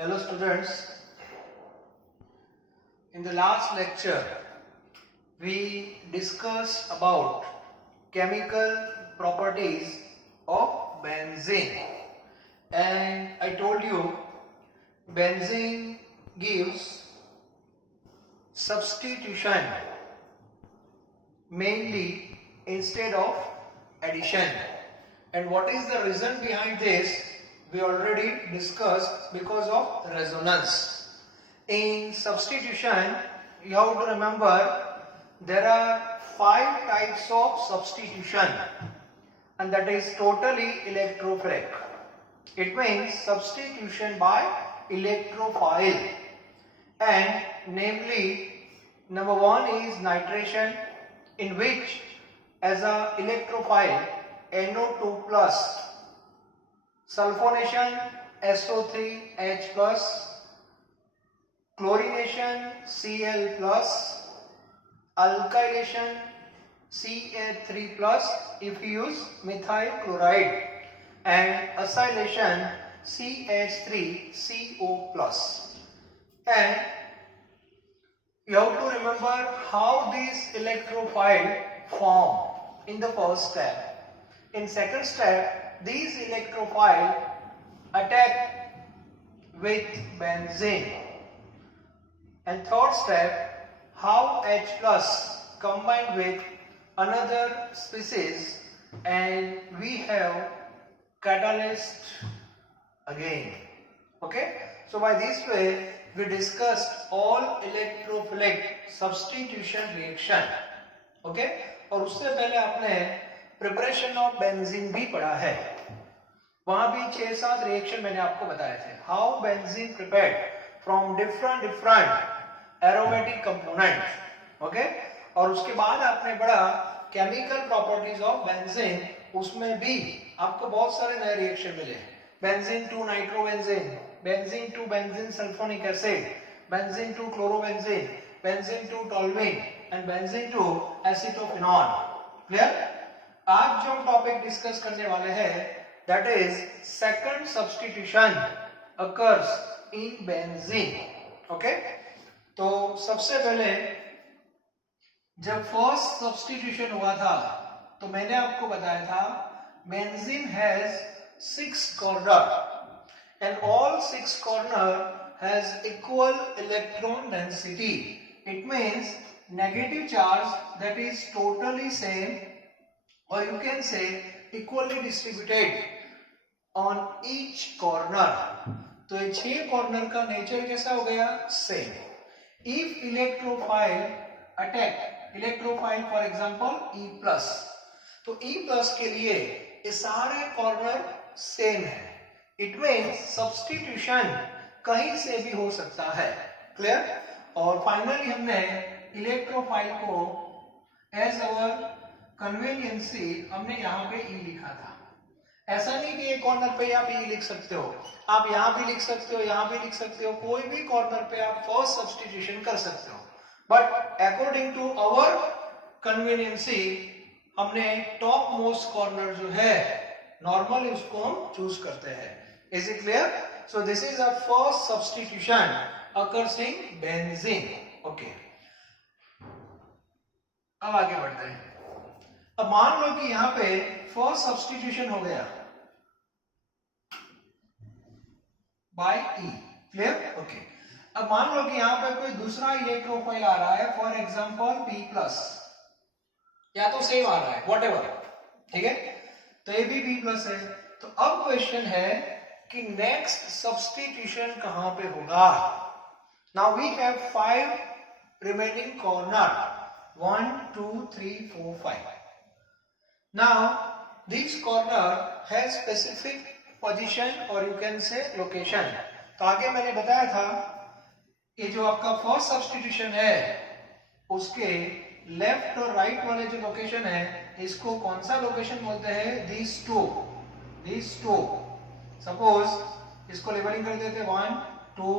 Hello students, in the last lecture we discussed about chemical properties of benzene, and I told you benzene gives substitution mainly instead of addition. And what is the reason behind this? We already discussed, because of resonance. In substitution, you have to remember there are 5 types of substitution, and that is totally electrophilic. It means substitution by electrophile, and namely number 1 is nitration, in which as a electrophile NO2 plus, sulfonation SO3H plus, chlorination Cl plus, alkylation Ca3 plus if you use methyl chloride, and acylation CH3CO plus. And you have to remember how these electrophile form in the first step. In second step, these electrophile attack with benzene. And third step, how H plus combined with another species and we have catalyst again. Okay? So by this way we discussed all electrophilic substitution reaction. Okay? और उससे पहले आपने preparation of benzene भी पढ़ा है, वहां भी 6-7 reaction मैंने आपको बताए थे. How benzene prepared from different aromatic components. Okay, और उसके बाद आपने पढ़ा केमिकल प्रॉपर्टीज ऑफ बेंजीन. उसमें भी आपको बहुत सारे नए रिएक्शन मिले. Benzene to nitrobenzene, benzene to benzene sulphonic acid, benzene to chlorobenzene, benzene to toluene and benzene to acetophenol. Clear? आज जो हम टॉपिक डिस्कस करने वाले हैं that is second substitution occurs in benzene. Okay, तो सबसे पहले जब फर्स्ट सब्स्टिट्यूशन हुआ था तो मैंने आपको बताया था benzene has 6 corner and all 6 corner has equal electron density. It means negative charge that is totally same, or you can say equally distributed on each corner. तो ये 6 कॉर्नर का नेचर कैसा हो गया? Same. If electrophile attack, electrophile for example E plus, तो E plus के लिए ये सारे कॉर्नर सेम है. इट मीन्स सब्स्टिट्यूशन कहीं से भी हो सकता है. क्लियर? और फाइनली हमने इलेक्ट्रोफाइल को एज अवर कन्वीनियंसी हमने यहाँ पे ई लिखा था. ऐसा नहीं कि एक कॉर्नर पे आप ई लिख सकते हो, आप यहाँ भी लिख सकते हो, यहाँ भी लिख सकते हो, कोई भी कॉर्नर पे आप फर्स्ट सब्स्टिट्यूशन कर सकते हो. But according to our convenience हमने टॉप मोस्ट कॉर्नर जो है नॉर्मली उसको हम चूज करते हैं. Is it clear? So this is our first substitution occurs in benzene. Okay. अब आगे बढ़ते हैं. अब मान लो कि यहाँ पे फर्स्ट सब्स्टिट्यूशन हो गया by E. Clear? Okay. अब मान लो कि यहाँ पे कोई दूसरा इलेक्ट्रोफाइल आ रहा है, फॉर एग्जाम्पल P प्लस, या तो सेम आ रहा है, whatever. ठीक है, तो ये भी P प्लस है. तो अब क्वेश्चन है कि नेक्स्ट सब्स्टिट्यूशन कहां पे होगा. Now we have 5 remaining corner, 1 2 3 4 5. Now this corner has specific position और यू कैन से लोकेशन. तो आगे मैंने बताया था ये जो आपका फर्स्ट सब्स्टिट्यूशन है उसके लेफ्ट और राइट वाले जो लोकेशन है इसको कौन सा लोकेशन बोलते हैं? these two. सपोज इसको लेबलिंग कर देते 1 2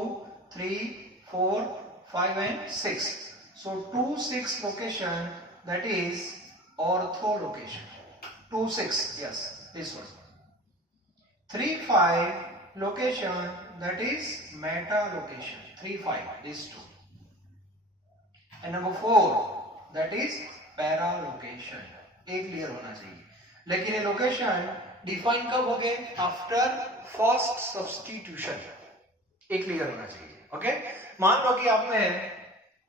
3 4 5 and 6. So 2 6 location, that is ortho location. 2 6, yes, this one. 3 5 location that is meta location 3 5 these two, and number 4 that is para location. ये क्लियर होना चाहिए. लेकिन ये लोकेशन डिफाइन कब हो गए? After first substitution. ये क्लियर होना चाहिए. ओके, मान लो कि आपने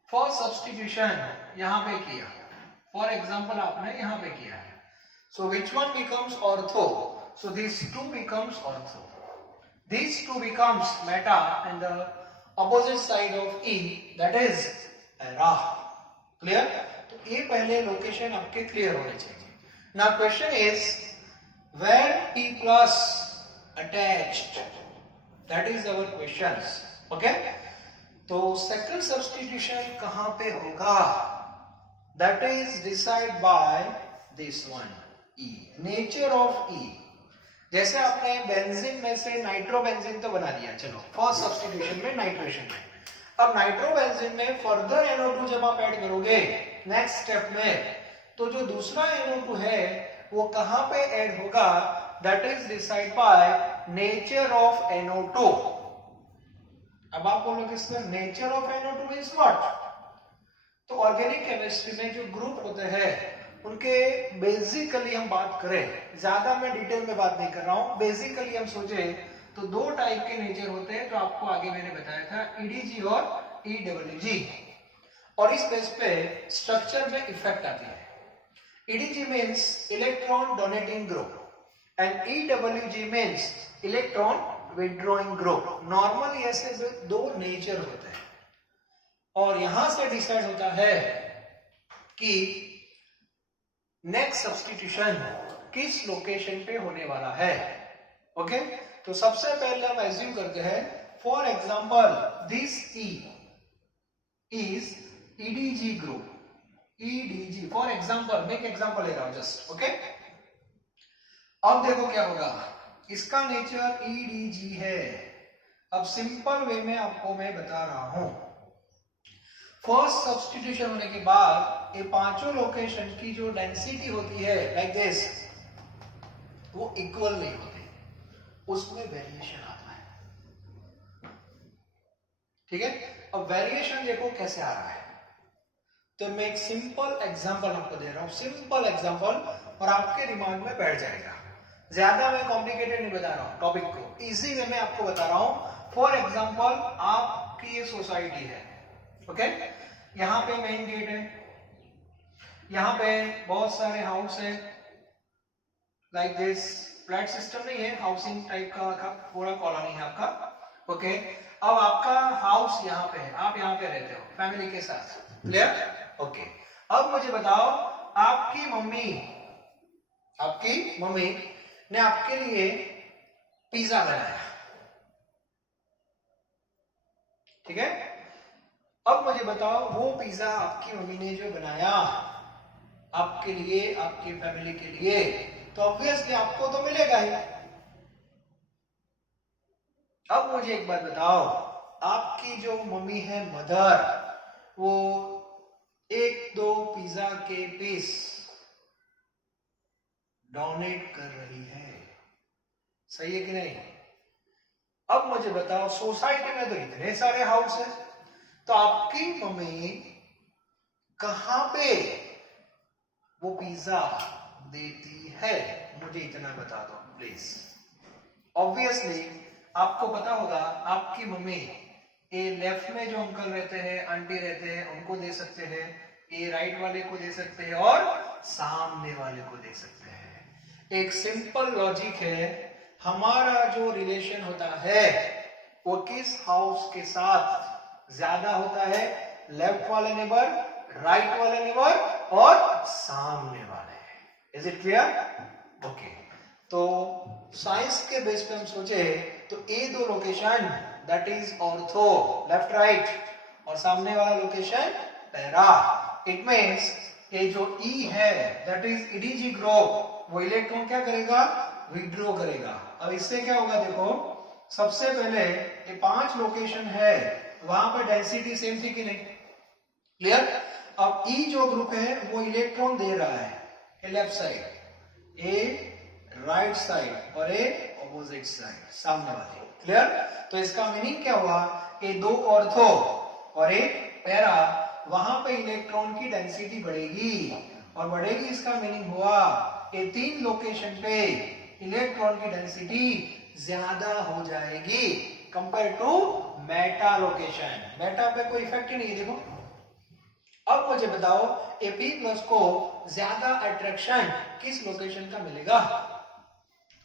फर्स्ट सब्स्टिट्यूशन यहां पे किया, फॉर एग्जांपल आपने यहां पे किया है. So which one becomes ortho? So this two becomes ortho, this two becomes meta, and the opposite side of E that is para. Clear? तो ये पहले लोकेशन आपके क्लियर होने चाहिए. Now question is where P plus attached, that is our questions. Okay, तो second substitution कहां पे होगा? That is decide by this one, E, nature of E. जैसे आपने बेंजीन में से नाइट्रोबेंजीन तो बना दिया, चलो फर्स्ट सब्स्टिट्यूशन में नाइट्रेशन में. अब नाइट्रोबेंजीन में फर्दर NO2 जब आप ऐड करोगे नेक्स्ट स्टेप में, तो जो दूसरा NO2 है वो कहां पे ऐड होगा? That is decide by nature of NO2. अब आप बोलोगे sir nature of NO2 means what? तो ऑर्गेनिक केमिस्ट्री में जो ग्रुप होते हैं उनके बेसिकली हम बात करें, ज्यादा मैं डिटेल में बात नहीं कर रहा हूं, बेसिकली हम सोचे तो दो टाइप के नेचर होते हैं जो आपको आगे मैंने बताया था, EDG और EWG. और इस बेस पे स्ट्रक्चर में इफेक्ट आती है. EDG means electron donating group and EWG means electron withdrawing group. Normally ऐसे दो नेचर होते हैं और यहां से डिसाइड होता है कि नेक्स्ट सब्स्टिट्यूशन किस लोकेशन पे होने वाला है. ओके, तो सबसे पहले हम एज्यूम करते हैं for example this E is EDG group. EDG for example, मैं एक एग्जांपल ले रहा हूं जस्ट. ओके, अब देखो क्या होगा, इसका नेचर EDG है. अब सिंपल वे में आपको मैं बता रहा हूं, फर्स्ट सब्स्टिट्यूशन होने के बाद ये पांचों लोकेशन की जो डेंसिटी होती है लाइक दिस, वो इक्वल नहीं होती, उसमें वेरिएशन आता है. ठीक है, अब वेरिएशन देखो कैसे आ रहा है. तो मैं एक सिंपल एग्जांपल आपको दे रहा हूं, सिंपल एग्जांपल, और आपके दिमाग में बैठ जाएगा. ज्यादा मैं कॉम्प्लिकेटेड नहीं बता रहा हूं, टॉपिक को इजी वे में आपको बता रहा हूं. फॉर एग्जांपल आपकी ये सोसाइटी है. ओके, यहां पे मेन गेट है, यहां पे बहुत सारे हाउस है लाइक दिस. फ्लैट सिस्टम नहीं है, हाउसिंग टाइप का पूरा कॉलोनी है आपका. ओके, अब आपका हाउस यहां पे है, आप यहां पे रहते हो फैमिली के साथ. क्लियर? ओके, अब मुझे बताओ, आपकी मम्मी ने आपके लिए पिज्जा बनाया. ठीक है, अब मुझे बताओ वो पिज्जा आपकी मम्मी ने जो बनाया आपके लिए, आपकी फैमिली के लिए, तो ऑब्वियसली आपको तो मिलेगा ही. अब मुझे एक बात बताओ, आपकी जो मम्मी है मदर, वो एक दो पिज्जा के पीस डोनेट कर रही है. सही है कि नहीं? अब मुझे बताओ, सोसाइटी में तो इतने सारे हाउस है, तो आपकी मम्मी कहां पे वो पिज्जा देती है? मुझे इतना बता दो प्लीज. ऑब्वियसली आपको पता होगा, आपकी मम्मी ये लेफ्ट में जो अंकल रहते हैं, आंटी रहते हैं, उनको दे सकते हैं, ये राइट वाले को दे सकते हैं, और सामने वाले को दे सकते हैं. एक सिंपल लॉजिक है, हमारा जो रिलेशन होता है वो किस हाउस के साथ ज्यादा होता है? लेफ्ट वाले नेबर, राइट वाले नेबर, और सामने वाले. Is it clear? ओके, तो साइंस के बेस पे हम सोचे तो ये दो location that is ortho, left right, और सामने वाला लोकेशन पैरा. इट मींस ये जो E है दैट इज EDG ग्रुप, वो इलेक्ट्रॉन क्या करेगा? विड्रॉ करेगा. अब इससे क्या होगा, देखो सबसे पहले ये 5 लोकेशन है, वहां पर डेंसिटी सेम थी कि नहीं? क्लियर? अब E जो ग्रुप है वो इलेक्ट्रॉन दे रहा है लेफ्ट साइड, ए राइट साइड और ए ऑपोजिट साइड, सामने वाले। क्लियर? तो इसका मीनिंग क्या हुआ, ये दो ऑर्थो और एक पैरा, वहां पे इलेक्ट्रॉन की डेंसिटी बढ़ेगी, और बढ़ेगी इसका मीनिंग हुआ ये तीन लोकेशन पे इलेक्ट्रॉन की डेंसिटी ज्यादा हो जाएगी compare to meta location. Meta पे कोई इफेक्ट ही नहीं है। देखो अब मुझे बताओ ए P प्लस को ज्यादा अट्रैक्शन किस लोकेशन का मिलेगा,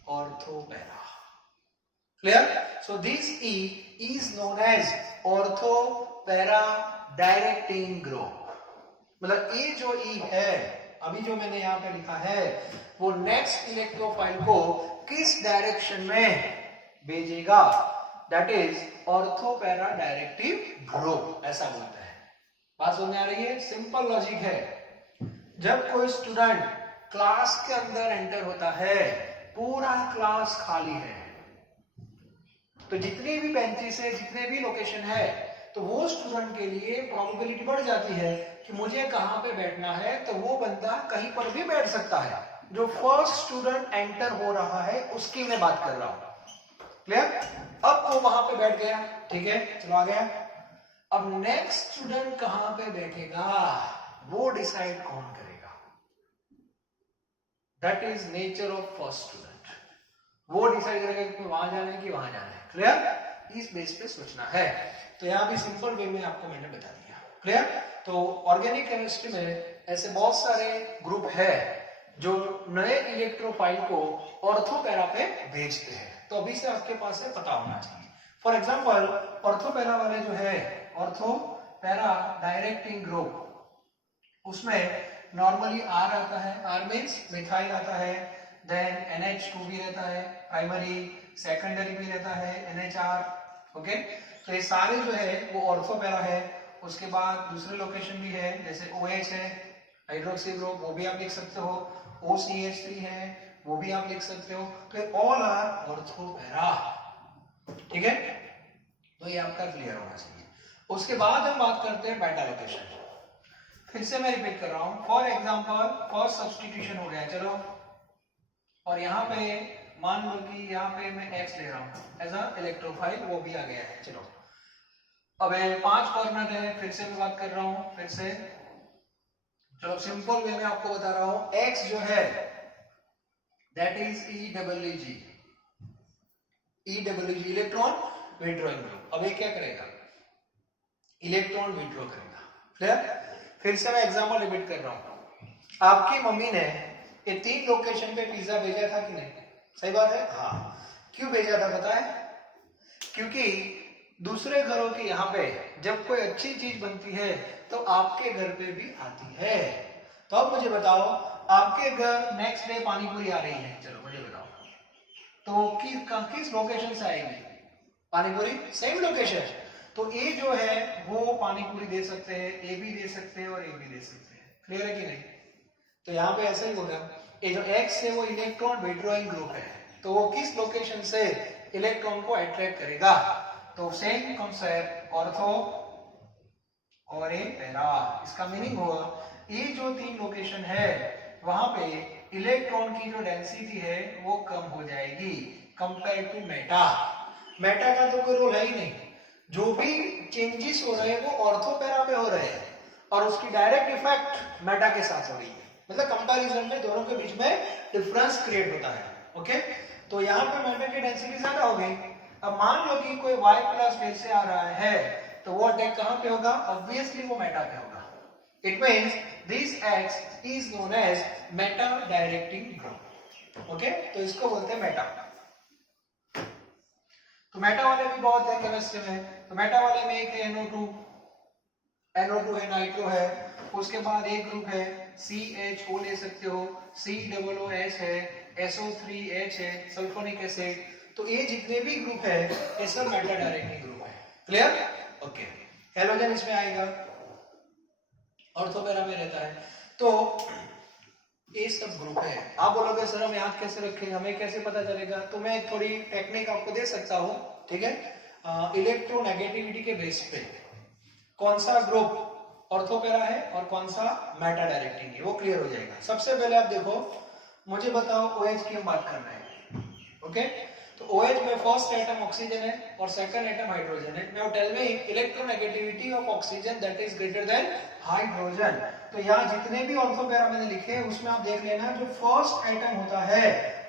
ortho para. Clear? So this E is known as ortho para directing group. मतलब ये जो E है अभी जो मैंने यहाँ पे लिखा है वो नेक्स्ट इलेक्ट्रोफाइल को किस डायरेक्शन में भेजेगा, that is ortho para directive group, ऐसा बोलते हैं। बात समझ आ रही है? सिंपल लॉजिक है। जब कोई स्टूडेंट क्लास के अंदर एंटर होता है, पूरा क्लास खाली है, तो जितनी भी बेंचेस है, जितने भी लोकेशन है, तो वो स्टूडेंट के लिए प्रोबेबिलिटी बढ़ जाती है कि मुझे कहां पे बैठना है, तो वो बंदा कहीं पर भी बैठ सकता है। जो फर्स्ट स्टूडेंट एंटर हो रहा है उसकी मैं बात कर रहा हूं। क्लियर? अब वो वहां पे बैठ गया, ठीक है, चलो आ गया। अब नेक्स्ट स्टूडेंट कहां पे बैठेगा वो डिसाइड कौन करेगा, that is nature of first student. वो डिसाइड करेगा कि वहां जाना है कि वहां जाना है। क्लियर? इस बेस पे सोचना है। तो यहां भी सिंपल वे में आपको मैंने बता दिया। क्लियर? तो ऑर्गेनिक केमिस्ट्री में ऐसे बहुत सारे ग्रुप है जो नए इलेक्ट्रोफाइल को ऑर्थो पैरा पे भेजते हैं। तो अभी से आपके पास से पता होना चाहिए। फॉर एग्जांपल ऑर्थो पैरा वाले जो है ऑर्थो पैरा डायरेक्टिंग ग्रुप, उसमें नॉर्मली R आता है, R मींस मिथाइल आता है, देन NH2 भी रहता है, प्राइमरी, सेकेंडरी भी रहता है NHR। ओके, तो ये सारे जो है वो ऑर्थो पैरा है। उसके बाद दूसरे लोकेशन भी है, जैसे OH है हाइड्रोक्सी ग्रुप, वो भी आप लिख सकते हो, OCH3 है वो भी आप लिख सकते हो। तो ऑल आर ऑर्थो पैरा। ठीक है, तो ये आपका क्लियर होना चाहिए। उसके बाद हम बात करते हैं बेटा लोकेशन। फिर से मैं रिपीट कर रहा हूं, फॉर एग्जांपल फर्स्ट सब्स्टिट्यूशन हो गया, चलो, और यहाँ पे मान लो कि यहाँ पे मैं X ले रहा हूँ एज अ इलेक्ट्रोफाइल, वो भी आ गया है। चलो अब 5 कॉर्नर है, फिर से मैं बात कर रहा हूँ, फिर से चलो सिंपल वे में आपको बता रहा हूँ। X जो है that is EEG, EEG electron withdrawing group. अब ये क्या करेगा, इलेक्ट्रॉन विड्रॉ करेगा। क्लियर? फिर से मैं एग्जांपल रिपीट कर रहा हूं, आपकी मम्मी ने ये 3 लोकेशन पे पिज्जा भेजा था कि नहीं? सही बात है, हाँ। क्यों भेजा था पता है? क्योंकि दूसरे घरों के यहाँ पे जब कोई अच्छी चीज बनती है तो आपके घर पे भी आती है। तो अब मुझे बताओ, आपके घर नेक्स्ट डे पानी पूरी आ रही है, चलो मुझे बताओ, तो किस लोकेशन से आएगी पानी पूरी? Same location. तो ए जो है वो पानी पूरी दे सकते हैं, ए भी दे सकते हैं और ए भी दे सकते हैं। क्लियर है कि नहीं? तो यहाँ पे ऐसा ही होगा, ये जो X है वो इलेक्ट्रॉन विड्रॉइंग ग्रुप है, तो वो किस लोकेशन से इलेक्ट्रॉन को अट्रैक्ट करेगा? तो सेम कॉन्सेप्ट ऑर्थो और ए पैरा। इसका मीनिंग हुआ ये जो 3 लोकेशन है वहां पे इलेक्ट्रॉन की जो डेंसिटी है वो कम हो जाएगी कंपेयर टू मेटा। मेटा का तो कोई रोल है ही नहीं, जो भी चेंजेस हो रहे हैं वो ऑर्थो पैरा पे हो रहे हैं और उसकी डायरेक्ट इफेक्ट मेटा के साथ हो रही है। मतलब कंपैरिजन में दोनों के बीच में डिफरेंस क्रिएट होता है। ओके, तो यहाँ पे मेटा की डेंसिटी ज्यादा हो गई। अब मान लो कि कोई Y प्लस फिर से आ रहा है, तो वो अटैक कहां पे होगा? ऑब्वियसली वो मेटा पे होगा। It means this X is known as meta directing group. Okay, तो इसको बोलते हैं मेटा। तो मेटा वाले भी बहुत है केमिस्ट्री में। तो मेटा वाले में एक है NO2 है, नाइट्रो है, उसके बाद एक ग्रुप है CHO ले सकते हो, COOH है, SO3H है, सल्फोनिक एसिड। तो ये जितने भी ग्रुप है ये सब मेटा डायरेक्टिंग ग्रुप है। क्लियर? ओके, हेलोजन इसमें आएगा, ऑर्थो पैरा में रहता है। तो ये सब ग्रुप है। आप बोलोगे सर हम याद कैसे रखें, हमें कैसे पता चलेगा? तो मैं थोड़ी टेक्निक आपको दे सकता हूँ। ठीक है, इलेक्ट्रोनेगेटिविटी के बेस पे कौन सा ग्रुप ऑर्थो पैरा है और कौन सा मेटा डायरेक्टिंग है वो क्लियर हो जाएगा। सबसे पहले आप देखो, मुझे बताओ OH की हम बात कर रहे हैं। ओके, तो OH में फर्स्ट एटम ऑक्सीजन है और सेकंड एटम हाइड्रोजन है। Now tell me electronegativity of oxygen that is greater than hydrogen. तो यहाँ जितने भी ऑर्थो पैरा मैंने लिखे हैं उसमें आप देख लेना जो फर्स्ट एटम होता है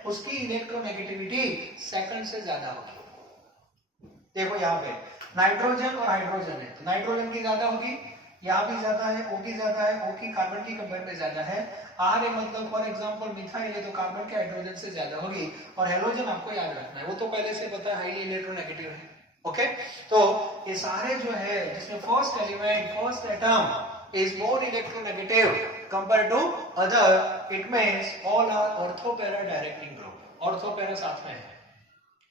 उसकी इलेक्ट्रोनेगेटिविटी सेकंड से ज्यादा होगी। देखो यहाँ पे नाइट्रोजन और हाइड्रोजन है, तो नाइट्रोजन की ज्यादा होगी, यहाँ भी ज्यादा है, O की ज्यादा है, O की कार्बन की कंपेयर में ज्यादा है। R है मतलब फॉर एग्जांपल मिथाइल है तो कार्बन के हाइड्रोजन से ज्यादा होगी। और हेलोजन आपको याद रखना है, वो तो पहले से पता है हाईली इलेक्ट्रोनेगेटिव है। ओके, तो ये सारे जो है जिसमें first element first atom is more electronegative compare to other, it means all are ortho para directing group. Ortho para साथ में है,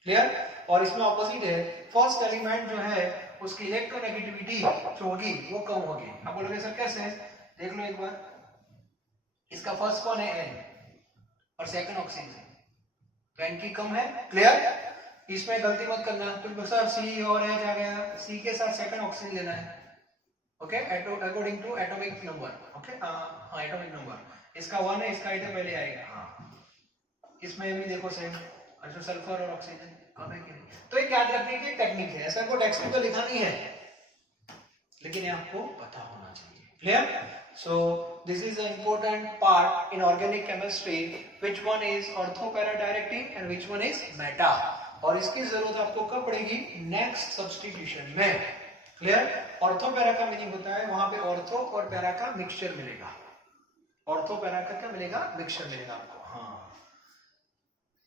क्लियर। और इसमें ऑपोजिट है, फर्स्ट एलिमेंट जो है उसकी इलेक्ट्रोनेगेटिविटी जो होगी वो कम होगी। आप बोलोगे सर कैसे, देख लो एक बार, इसका फर्स्ट कौन है N और सेकंड ऑक्सीजन, तो N की कम है, क्लियर। इसमें गलती मत करना, तो सर C और H आ गया, C के साथ सेकंड ऑक्सीजन लेना है, okay, according to atomic number. Okay, हाँ एटॉमिक नंबर इसका 1 है, इसका आइटम पहले आएगा। हाँ, इसमें भी देखो सेम, अच्छा सल्फर और ऑक्सीजन कम है कि नहीं। तो एक याद रखने की टेक्निक है, ऐसा को टेक्स्ट में तो लिखा नहीं है लेकिन ये आपको पता होना चाहिए, clear. So this is an important part in organic chemistry, which one is orthopara directing and which one is meta, और इसकी जरूरत आपको कब पड़ेगी, नेक्स्ट सब्स्टिट्यूशन में, क्लियर। ऑर्थोपैरा का मीनिंग होता है वहां पे ऑर्थो और पैरा का मिक्सचर मिलेगा, ऑर्थोपैरा का क्या मिलेगा, मिक्सचर मिलेगा आपको। हाँ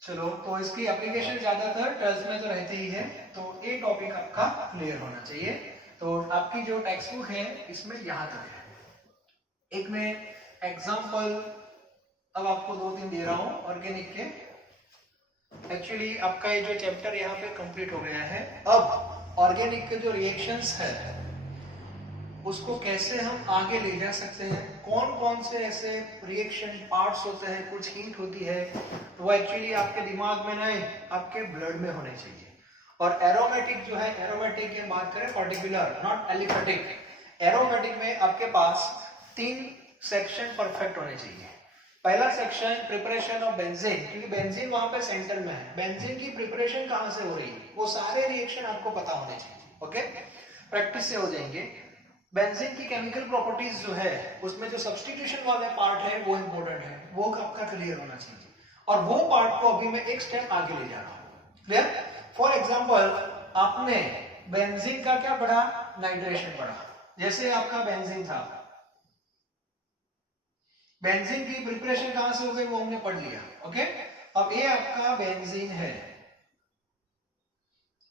चलो, तो इसकी एप्लीकेशन ज्यादातर ट्वेल्थ में तो रहती ही है, तो ये टॉपिक आपका क्लियर होना चाहिए। तो आपकी जो टेक्स्ट बुक है इसमें यहाँ तक है। एक मैं एग्जाम्पल अब आपको 2-3 दे रहा हूँ ऑर्गेनिक के। एक्चुअली आपका ये जो चैप्टर यहाँ पे कंप्लीट हो गया है। अब ऑर्गेनिक के जो रिएक्शंस है उसको कैसे हम आगे ले जा सकते हैं, कौन कौन से ऐसे रिएक्शन पार्ट्स होते हैं, कुछ हिंट होती है, वो एक्चुअली आपके दिमाग में नहीं आपके ब्लड में होने चाहिए। और एरोमेटिक जो है, एरोमेटिक ये बात करें पर्टिकुलर, नॉट एलिफेटिक। एरोमेटिक में आपके पास 3 सेक्शन परफेक्ट होने चाहिए। पहला सेक्शन प्रिपरेशन ऑफ बेंजीन, क्योंकि बेंजीन वहां पे सेंटर में है, बेंजीन की प्रिपरेशन कहां से हो रही है वो सारे रिएक्शन आपको पता होने चाहिए। ओके, प्रैक्टिस से हो जाएंगे। बेंजीन की केमिकल प्रॉपर्टीज जो है उसमें जो सब्स्टिट्यूशन वाले पार्ट है वो इंपॉर्टेंट है, वो आपका क्लियर होना चाहिए। और वो पार्ट को अभी मैं एक स्टेप आगे ले जा रहा हूँ, क्लियर। फॉर एग्जांपल आपने बेंजीन का क्या पढ़ा, नाइट्रेशन पढ़ा। जैसे आपका बेंजीन था, बेंजीन की प्रिपरेशन कहां से हो गई वो हमने पढ़ लिया। ओके, अब ये आपका बेंजीन है।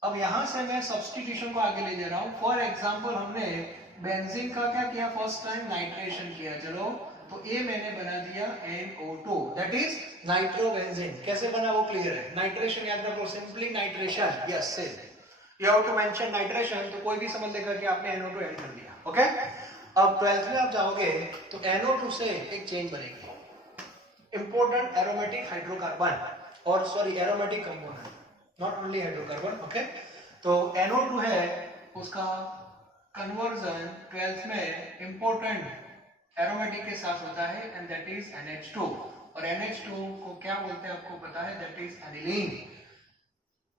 अब यहां से मैं सब्स्टिट्यूशन को आगे ले जा रहा हूं। फॉर एग्जांपल हमने बेंजीन का क्या किया, फर्स्ट टाइम नाइट्रेशन किया, चलो तो ये मैंने बना दिया NO2, दैट इज नाइट्रोबेंजीन। कैसे बना वो क्लियर है, नाइट्रेशन याद रखो, simply nitration, yes say you have to mention nitration, तो कोई भी समझ लेगा कि आपने NO2 ऐड कर दिया। ओके, अब 12th में आप जाओगे तो NO2 से एक चेन बनेगी, इंपॉर्टेंट एरोमेटिक हाइड्रोकार्बन, और sorry aromatic compound, not only hydrocarbon. Okay, तो NO2 है, उसका कन्वर्जन 12th में इंपॉर्टेंट एरोमेटिक के साथ होता है एंड दैट इज NH2। और NH2 को क्या बोलते हैं आपको पता है, that is aniline,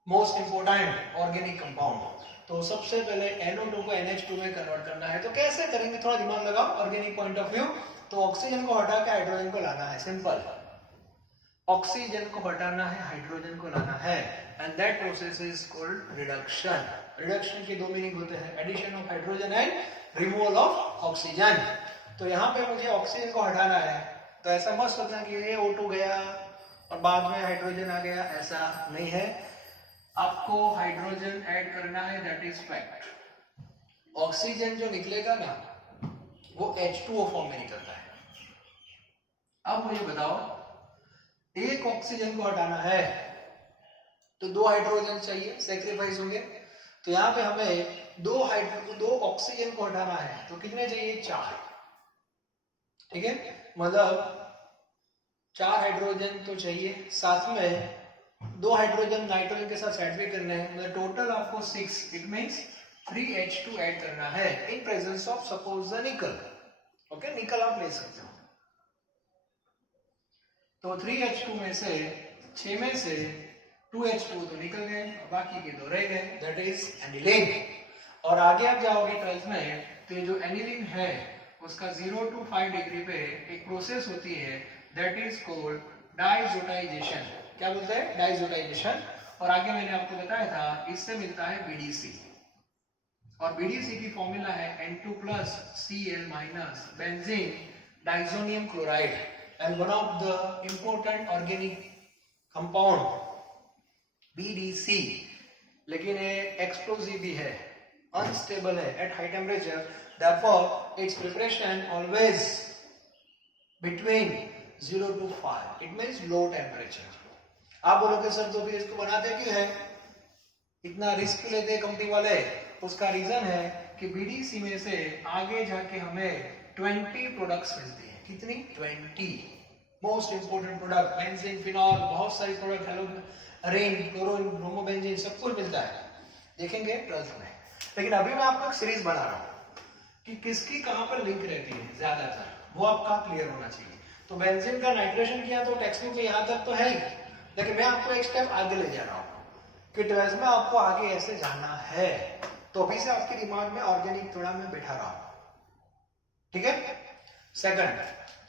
most important organic compound. तो सबसे पहले NO2 को NH2 में कन्वर्ट करना है, तो कैसे करेंगे, थोड़ा दिमाग लगाओ ऑर्गेनिक पॉइंट ऑफ व्यू। तो ऑक्सीजन को हटा के हाइड्रोजन को लाना है, सिंपल, ऑक्सीजन को हटाना है, हाइड्रोजन को लाना है, and that process is called reduction. Reduction के 2 मीनिंग होते हैं, addition of hydrogen and removal of oxygen. तो यहाँ पे मुझे ऑक्सीजन को हटाना है, तो ऐसा मत सोचना कि ये O2 गया और बाद में हाइड्रोजन आ गया, ऐसा नहीं है। आपको हाइड्रोजन ऐड करना है, दैट इज फैक्ट। ऑक्सीजन जो निकलेगा ना वो H2O फॉर्म में निकलता है। अब मुझे बताओ, एक ऑक्सीजन को हटाना है तो 2 हाइड्रोजन चाहिए, सेक्रीफाइस होंगे। तो यहाँ पे हमें 2 ऑक्सीजन को हटाना है, तो कितने चाहिए, 4, ठीक है, मतलब 4 हाइड्रोजन तो चाहिए, साथ में 2 हाइड्रोजन नाइट्रोजन के साथ ऐड भी करने हैं, मतलब टोटल आपको 6, इट मींस 3H2 ऐड करना है इन प्रेजेंस ऑफ सपोज द निकल। ओके, निकल आप ले सकते हो। तो 3H2 में से 6 में से 2H2 तो निकल गए, बाकी के दो रह गए, दैट इज एनिलीन। और आगे आप जाओगे 12th में तो ये जो एनिलीन है उसका 0 to 5 डिग्री पे एक प्रोसेस होती है दैट इज कॉल्ड डाइजोटाइजेशन। क्या बोलते हैं? डाइजोटाइजेशन। और आगे मैंने आपको बताया था इससे मिलता है बीडीसी, और बीडीसी की फॉर्मूला है N2+Cl- benzene diazonium chloride, and one of the important organic compound BDC, लेकिन ये एक्सप्लोसिव भी है, अनस्टेबल है at high temperature, therefore it's preparation always between 0 to 5, it means low temperature. आप बोलोगे सर तो फिर इसको बनाते क्यों है, इतना रिस्क लेते कंपनी वाले? उसका रीजन है कि बीडीसी में से आगे जाके हमें 20 प्रोडक्ट्स मिलती हैं। कितनी? 20 most important product, benzene, phenol, बहुत सारी प्रोडक्ट, हेलोरेन, क्लोरीन, ब्रोमोबेंजीन, सब कुछ मिलता है, देखेंगे 12th में। लेकिन अभी मैं आपको एक सीरीज बना रहा हूँ कि किसकी कहां पर लिंक रहती है ज्यादातर, वो आपका क्लियर होना चाहिए। तो बेंजीन का नाइट्रेशन किया तो टेक्स्ट बुक में यहां तक तो है ही, लेकिन मैं आपको एक स्टेप आगे ले जा रहा हूँ कि 12th में आपको आगे ऐसे जाना है, तो अभी से आपके दिमाग में ऑर्गेनिक थोड़ा मैं बैठा रहा हूं, ठीक है। सेकंड,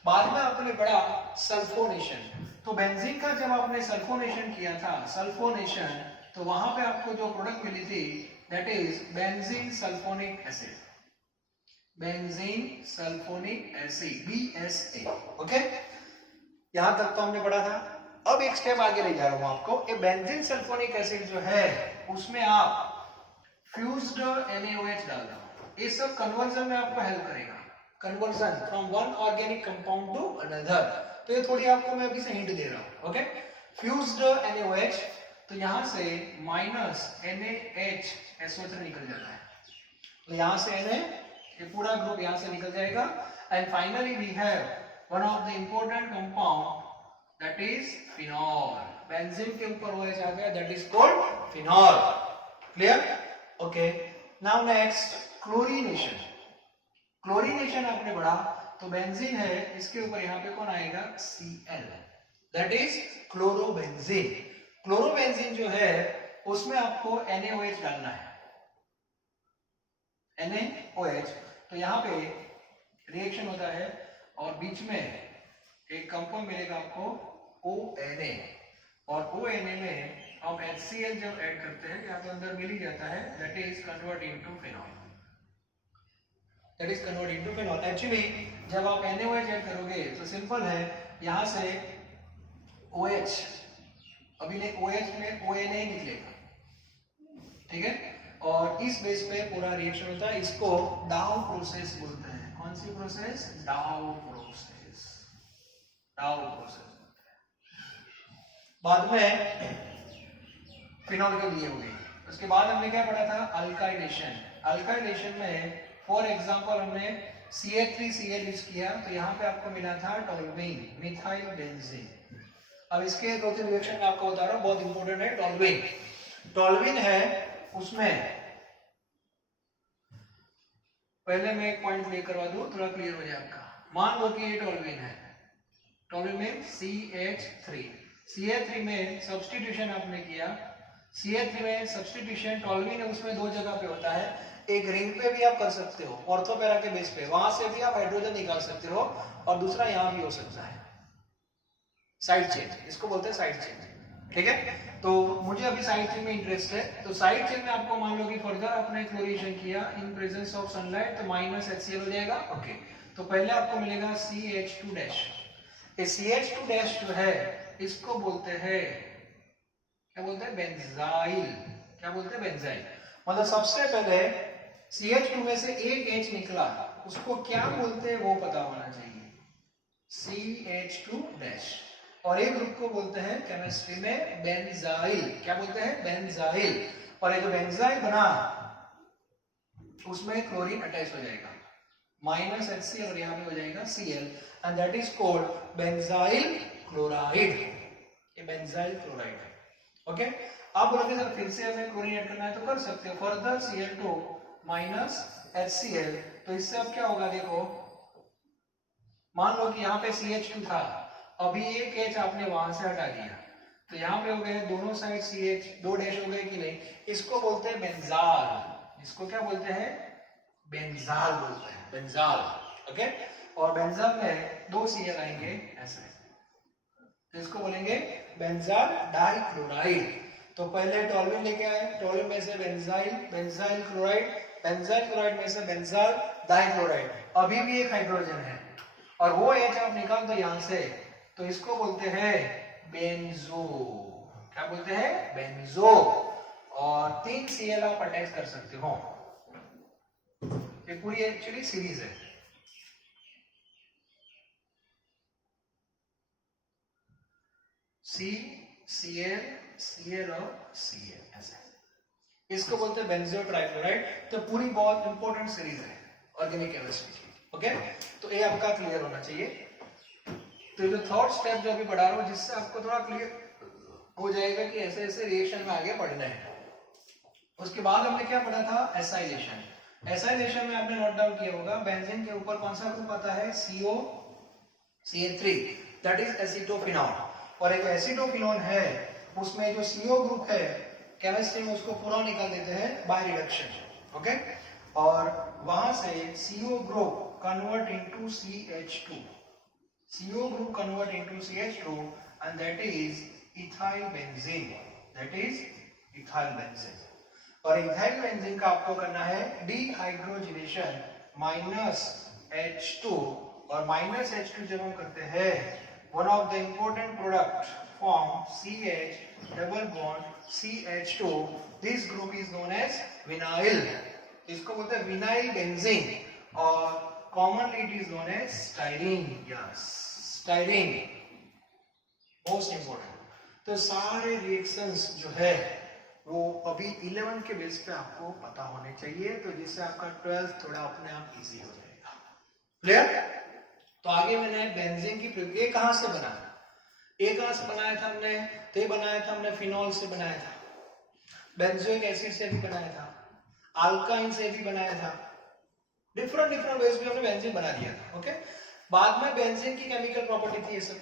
बाद में आपने पढ़ा सल्फोनेशन। तो बेंजीन का जब आपने सल्फोनेशन किया था, सल्फोनेशन, तो वहां पे आपको जो प्रोडक्ट मिली थी that is benzene sulphonic acid, benzene sulphonic acid, BSA। Okay, यहां तक तो हमने पढ़ा था। अब एक स्टेप आगे ले जा रहा हूं आपको, ये बेंजीन सल्फोनिक एसिड जो है उसमें आप फ्यूज्ड NaOH डाल दो, ये सब कन्वर्जन में आपको हेल्प करेगा, conversion from one organic compound to another. तो ये थोड़ी आपको मैं अभी से हिंट दे रहा हूं। ओके, फ्यूज्ड NaOH, तो यहां से -NaHSO3 निकल जाता है, तो यहां से Na, ये पूरा ग्रुप यहां से निकल जाएगा, and finally we have one of the important compound that is phenol. Benzene के ऊपर OH आ गया, that is called phenol. Clear? Okay, now next chlorination. Chlorination आपने पढ़ा, तो बेंजीन है, इसके ऊपर यहाँ पे कौन आएगा? Cl, that is chlorobenzene. Chlorobenzene जो है उसमें आपको NaOH डालना है, NaOH, तो यहाँ पे रिएक्शन होता है और बीच में एक कंपाउंड मिलेगा आपको ONA, और ONA में हम HCl जब ऐड करते हैं, यहाँ तो अंदर मिल ही जाता है, that is convert into phenol, that is convert into phenol. Actually जब आप NaOH ऐड करोगे तो सिंपल है, यहां से OH, अभी ने OH में ONA निकलेगा, ठीक है, और इस बेस पे पूरा रिएक्शन होता है, इसको डाउ प्रोसेस बोलते हैं। कौन सी process? Dow process, Dow process बोलते हैं। बाद में फिनॉल के लिए हो गई। उसके बाद हमने क्या पढ़ा था? अल्काइनेशन। अल्काइनेशन में फॉर एग्जांपल हमने CH3Cl यूज किया, तो यहाँ पे आपको मिला था टोल्यूइन, मिथाइल बेंजीन। अब इसके दो तीन रिएक्शन मैं आपको बता रहा हूँ, बहुत इंपॉर्टेंट है। टोल्यूइन, टोल्यूइन है, उसमें पहले मैं एक पॉइंट क्लियर करवा दूं, थोड़ा क्लियर हो जाए आपका। मान लो कि ये टोल्यूइन है, टोल्यूइन में CH3, CH3 में सब्स्टिट्यूशन आपने किया, CH3 में सब्स्टिट्यूशन टोल्यूइन है, उसमें दो जगह पे होता है, एक रिंग पे भी आप कर सकते हो, ऑर्थोपैरा के बेस पे, वहां से भी आप हाइड्रोजन निकाल सकते हो, और दूसरा यहां भी हो सकता है, साइड चेन, इसको बोलते हैं साइड चेन, ठीक है। तो मुझे अभी साइड चेन में इंटरेस्ट है, तो साइड चेन में आपको मान लो कि फर्दर आपने क्लोरीनेशन किया इन प्रेजेंस ऑफ सनलाइट, तो -HCl हो जाएगा। ओके, तो पहले आपको मिलेगा CH2 डैश। ये CH2 डैश जो है इसको बोलते हैं, क्या बोलते हैं? बेंजाइल। क्या बोलते हैं? बेंजाइल। मतलब सबसे पहले CH2 में से एक H निकला, उसको क्या बोलते हैं वो पता होना चाहिए, CH2 डैश। और एक ग्रुप को बोलते हैं केमिस्ट्री में बेंजाइल। क्या बोलते हैं? बेंजाइल। और ये जो बेंजाइल बना उसमें क्लोरीन अटैच हो जाएगा, -HCl, और यहाँ पे हो जाएगा Cl, and that is called benzyl chloride. ये बेंजाइल क्लोराइड है। ओके, आप बोलोगे सर फिर से हमें क्लोरीन ऐड करना है, तो कर सकते हो, फर्दर Cl2 -HCl, तो इससे अब क्या होगा? देखो, मान लो कि यहाँ पे CH2 था, अभी एक H आपने वहां से हटा दिया, तो यहाँ पे हो गए दोनों साइड CH, 2 डैश हो गए कि नहीं, इसको बोलते हैं बेंजाल। इसको क्या बोलते हैं? बेंजाल बोलते हैं, बेंजाल। ओके, और बेंजाल में 2 Cl आएंगे ऐसे, तो इसको बोलेंगे बेंजाल डाइक्लोराइड। तो पहले टोल्यूइन लेके आए, टोल्यूइन में से benzyl, benzyl chloride, benzyl chloride में से बेंजाल डाइक्लोराइड। अभी भी एक हाइड्रोजन है और वो H आप निकाल दो यहाँ से, तो इसको बोलते हैं बेंजो। क्या बोलते हैं? बेंजो। और 3 Cl आप अटैच कर सकते हो। ये पूरी एक्चुअली सीरीज है। C, Cl, Cl और Cl ऐसे, इसको बोलते हैं बेंजो ट्राइक्लोराइड। तो पूरी बहुत इंपॉर्टेंट सीरीज है ऑर्गेनिक केमिस्ट्री की। ओके, तो ये आपका क्लियर होना चाहिए। तो जो थर्ड स्टेप जो अभी पढ़ा रहा हूँ, जिससे आपको थोड़ा क्लियर हो जाएगा कि ऐसे ऐसे रिएक्शन में आगे बढ़ना है। उसके बाद हमने क्या पढ़ा था? एसाइलेशन। एसाइलेशन में आपने नोट डाउन किया होगा, बेंजीन के ऊपर कौन सा ग्रुप आता है? CO, CH3, that is acetophenol. और एक एसिटोफिनॉल है, उसमें जो CO ग्रुप है केमिस्ट्री में उसको पूरा निकाल देते हैं बाय रिडक्शन। ओके, और वहां से CO group convert into CH2, CO group convert into CH2 and that is ethyl benzene, that is ethyl benzene। और ethyl benzene का आपको करना है डिहाइड्रोजनेशन माइनस H2, और माइनस H2 जब हम करते हैं, one of the important product form CH double bond CH2, this group is known as vinyl. इसको बोलते हैं विनाइल बेंजीन, और commonly it is known as styrene। yes, styrene most important। तो सारे रिएक्शंस जो है वो अभी 11 के बेस पे आपको पता होने चाहिए, तो जिससे आपका 12th थोड़ा अपने आप इजी हो जाएगा। क्लियर? तो आगे मैंने बेंजीन की ये कहां से बना, ये कहां से बनाया था हमने? तो ये बनाया था हमने फिनॉल से बनाया था, बेंजोइक एसिड से भी बनाया था, अल्काइन से भी बनाया था, डिफरेंट वेज में हमने बेंजीन बना दिया था। ओके, बाद में बेंजीन की केमिकल प्रॉपर्टी थी ये सब,